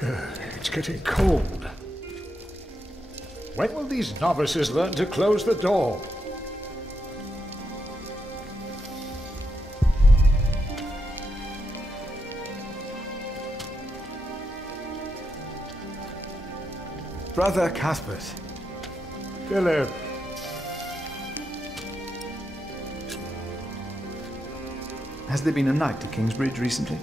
It's getting cold. When will these novices learn to close the door? Brother Cuthbert. Philip. Has there been a knight to Kingsbridge recently?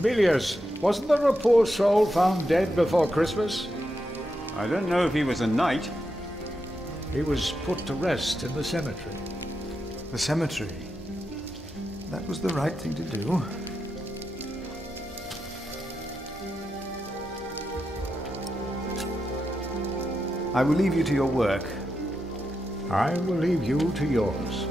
Milius, wasn't there a poor soul found dead before Christmas? I don't know if he was a knight. He was put to rest in the cemetery. The cemetery. That was the right thing to do. I will leave you to your work. I will leave you to yours.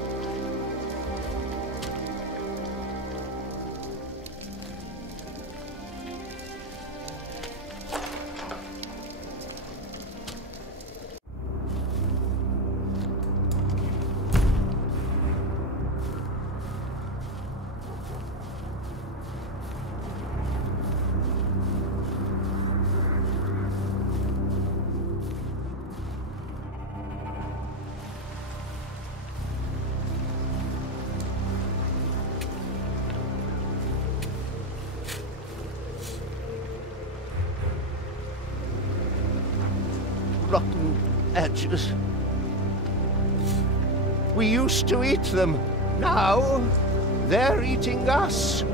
Rotten edges. We used to eat them. Now, they're eating us.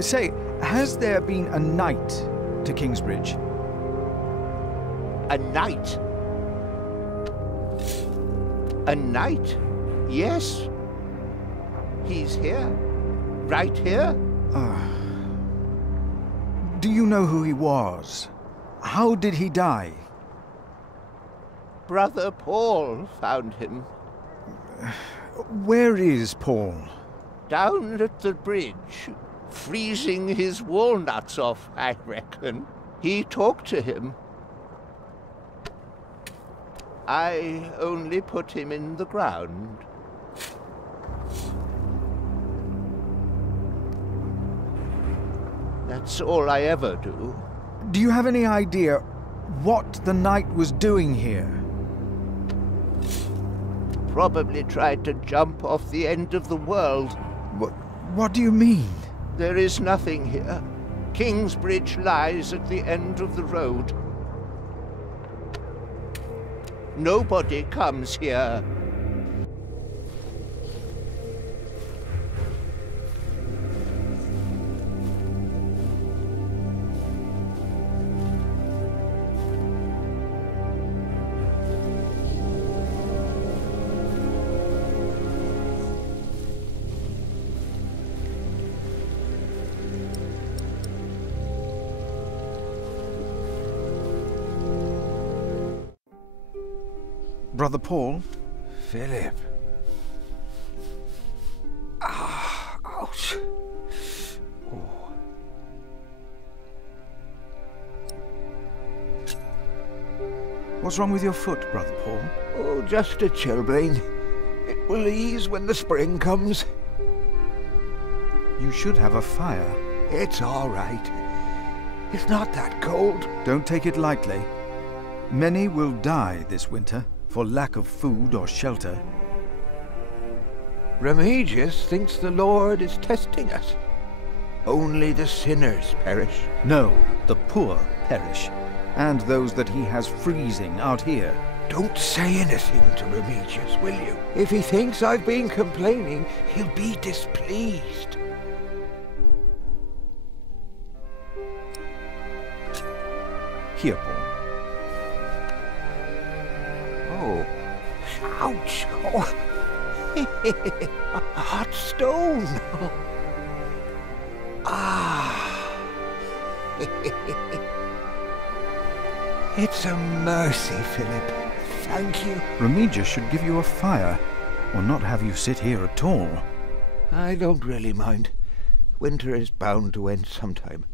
Say, has there been a knight to Kingsbridge? A knight? A knight? Yes. He's here. Right here. Do you know who he was? How did he die? Brother Paul found him. Where is Paul? Down at the bridge. Freezing his walnuts off, I reckon. He talked to him. I only put him in the ground. That's all I ever do. Do you have any idea what the knight was doing here? Probably tried to jump off the end of the world. What do you mean? There is nothing here. Kingsbridge lies at the end of the road. Nobody comes here. Brother Paul? Philip. Ouch. Oh. What's wrong with your foot, Brother Paul? Oh, just a chilblain. It will ease when the spring comes. You should have a fire. It's all right. It's not that cold. Don't take it lightly. Many will die this winter for lack of food or shelter. Remigius thinks the Lord is testing us. Only the sinners perish. No, the poor perish, and those that he has freezing out here. Don't say anything to Remigius, will you? If he thinks I've been complaining, he'll be displeased. Here, Paul. Oh. Ouch! Oh. A hot stone! Ah! It's a mercy, Philip. Thank you. Remigius should give you a fire, or not have you sit here at all. I don't really mind. Winter is bound to end sometime.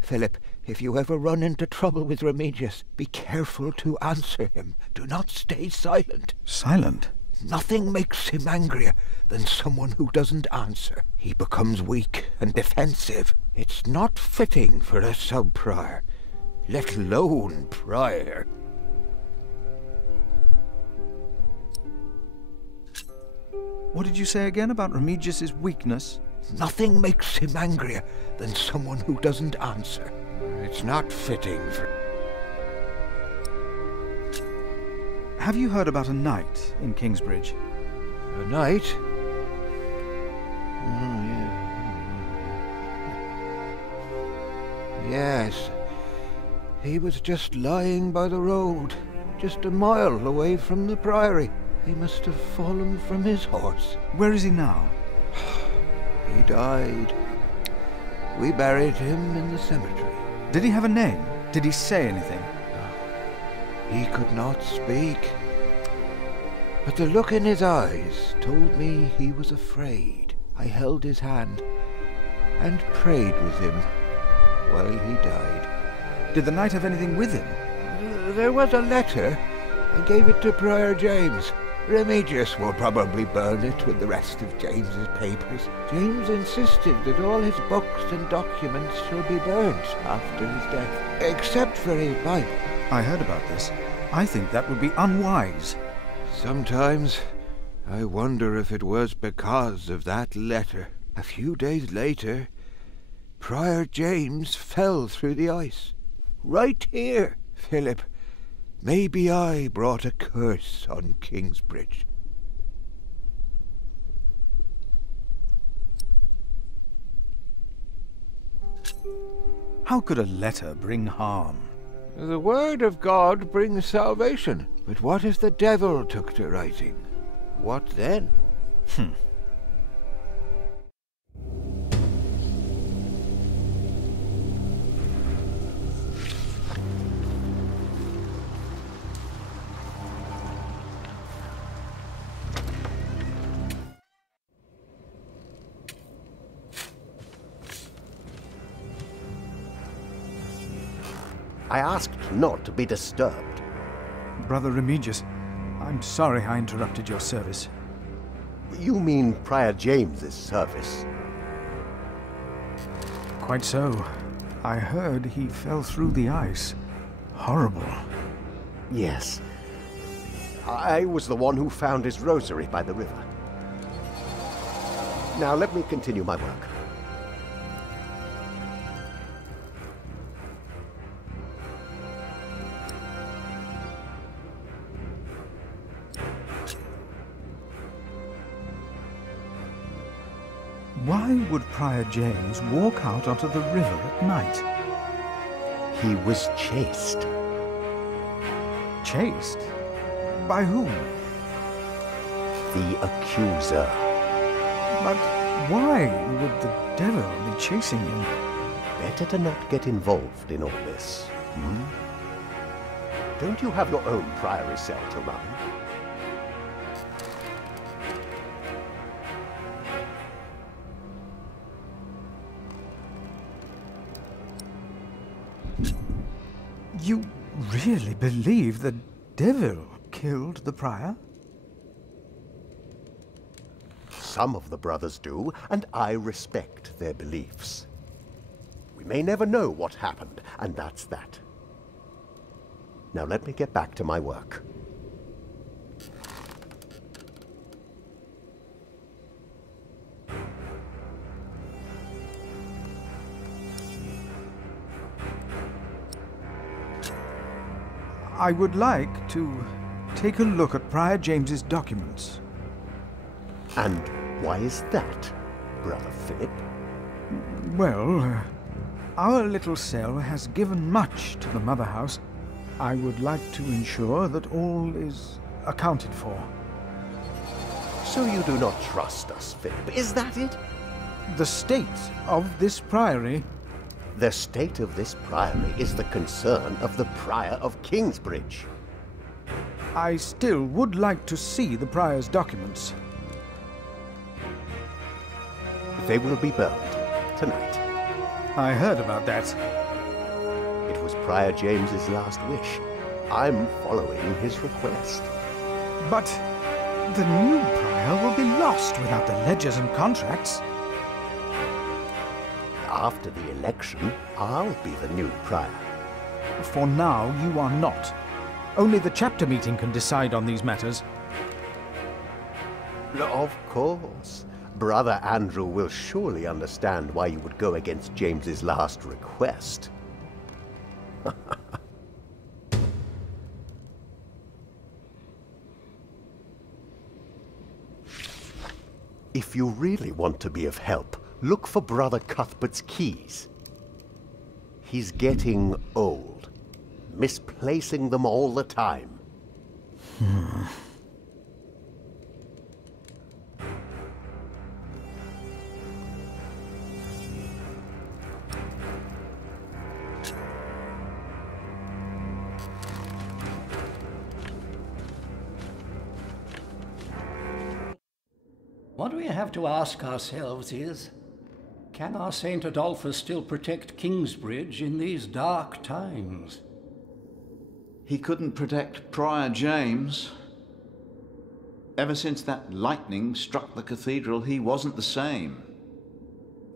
Philip, if you ever run into trouble with Remigius, be careful to answer him. Do not stay silent. Silent? Nothing makes him angrier than someone who doesn't answer. He becomes weak and defensive. It's not fitting for a sub-prior, let alone prior. What did you say again about Remigius's weakness? Nothing makes him angrier than someone who doesn't answer. It's not fitting for... Have you heard about a knight in Kingsbridge? A knight? Yes. He was just lying by the road, just a mile away from the priory. He must have fallen from his horse. Where is he now? He died. We buried him in the cemetery. Did he have a name? Did he say anything? He could not speak. But the look in his eyes told me he was afraid. I held his hand and prayed with him while he died. Did the knight have anything with him? There was a letter. I gave it to Prior James. Remigius will probably burn it with the rest of James's papers. James insisted that all his books and documents shall be burnt after his death, except for his Bible. I heard about this. I think that would be unwise. Sometimes I wonder if it was because of that letter. A few days later, Prior James fell through the ice. Right here, Philip. Maybe I brought a curse on Kingsbridge. How could a letter bring harm? The word of God brings salvation. But what if the devil took to writing? What then? I asked not to be disturbed. Brother Remigius, I'm sorry I interrupted your service. You mean Prior James's service? Quite so. I heard he fell through the ice. Horrible. Yes. I was the one who found his rosary by the river. Now let me continue my work. Why would Prior James walk out onto the river at night? He was chased. Chased? By whom? The accuser. But why would the devil be chasing him? Better to not get involved in all this. Don't you have your own priory cell to run? You really believe the devil killed the prior? Some of the brothers do, and I respect their beliefs. We may never know what happened, and that's that. Now let me get back to my work. I would like to take a look at Prior James's documents. And why is that, Brother Philip? Well, our little cell has given much to the Mother House. I would like to ensure that all is accounted for. So you do not trust us, Philip, is that it? The state of this priory... The state of this priory is the concern of the Prior of Kingsbridge. I still would like to see the prior's documents. They will be burned tonight. I heard about that. was Prior James's last wish. I'm following his request. But the new prior will be lost without the ledgers and contracts. After the election, I'll be the new prior. For now, you are not. Only the chapter meeting can decide on these matters. Of course. Brother Andrew will surely understand why you would go against James's last request. If you really want to be of help, look for Brother Cuthbert's keys. He's getting old, misplacing them all the time. What we have to ask ourselves is, can our Saint Adolphus still protect Kingsbridge in these dark times? He couldn't protect Prior James. Ever since that lightning struck the cathedral, he wasn't the same.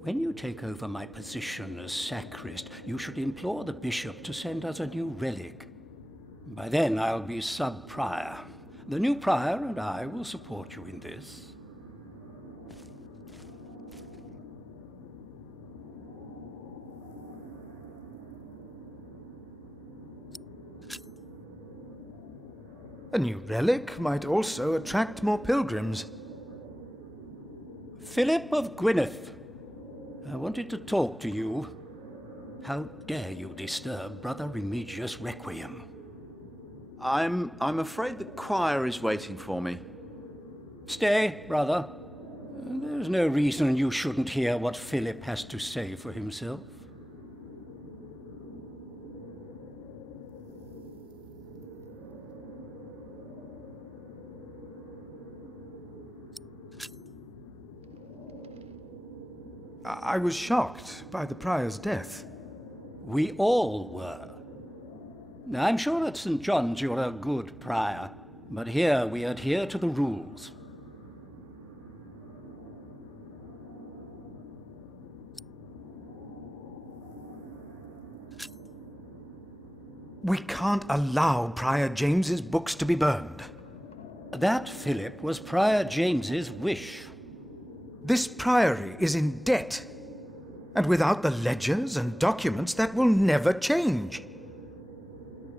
When you take over my position as sacrist, you should implore the bishop to send us a new relic. By then I'll be sub-prior. The new prior and I will support you in this. A new relic might also attract more pilgrims. Philip of Gwynedd, I wanted to talk to you. How dare you disturb Brother Remigius' requiem? I'm afraid the choir is waiting for me. Stay, brother. There's no reason you shouldn't hear what Philip has to say for himself. I was shocked by the prior's death. We all were. I'm sure at St. John's you're a good prior, but here we adhere to the rules. We can't allow Prior James's books to be burned. That, Philip, was Prior James's wish. This priory is in debt, and without the ledgers and documents, that will never change.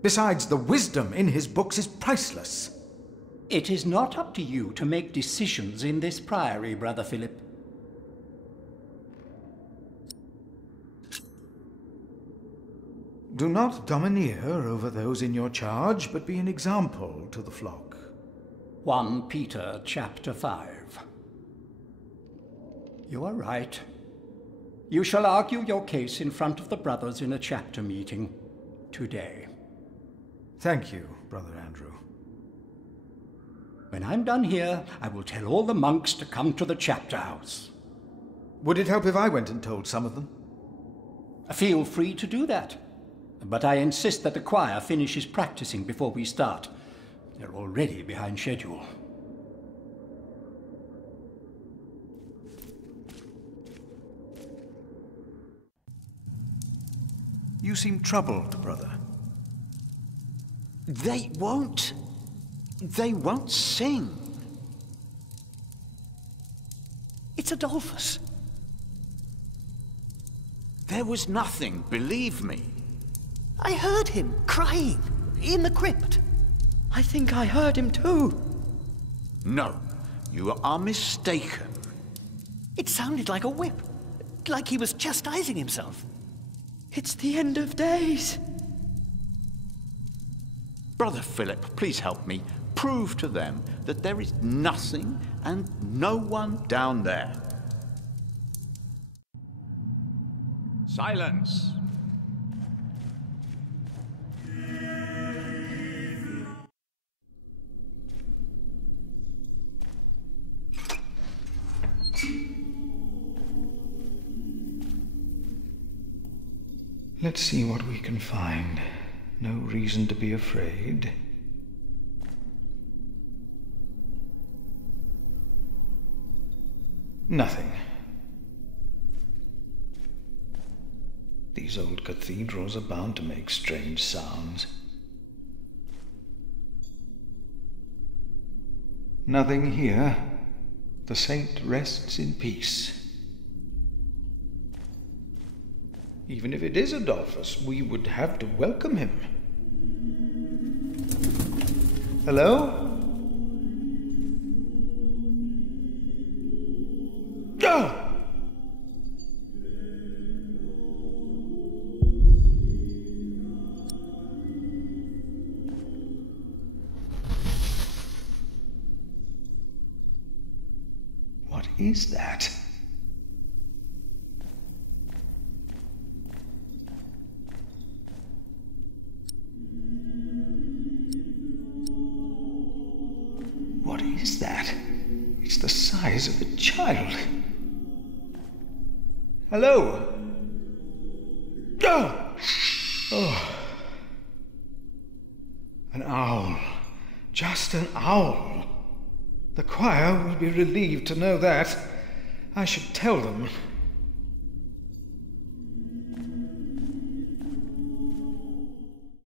Besides, the wisdom in his books is priceless. It is not up to you to make decisions in this priory, Brother Philip. Do not domineer over those in your charge, but be an example to the flock. 1 Peter chapter 5. You are right. You shall argue your case in front of the brothers in a chapter meeting today. Thank you, Brother Andrew. When I'm done here, I will tell all the monks to come to the chapter house. Would it help if I went and told some of them? Feel free to do that. But I insist that the choir finishes practicing before we start. They're already behind schedule. You seem troubled, brother. They won't sing. It's Adolphus. There was nothing, believe me. I heard him crying in the crypt. I think I heard him too. No, you are mistaken. It sounded like a whip, like he was chastising himself. It's the end of days. Brother Philip, please help me. Prove to them that there is nothing and no one down there. Silence! Let's see what we can find. No reason to be afraid. Nothing. These old cathedrals are bound to make strange sounds. Nothing here. The saint rests in peace. Even if it is Adolphus, we would have to welcome him. Hello? Oh! What is that? What is that? It's the size of a child. Hello? Oh! Oh. An owl. Just an owl. The choir will be relieved to know that. I should tell them.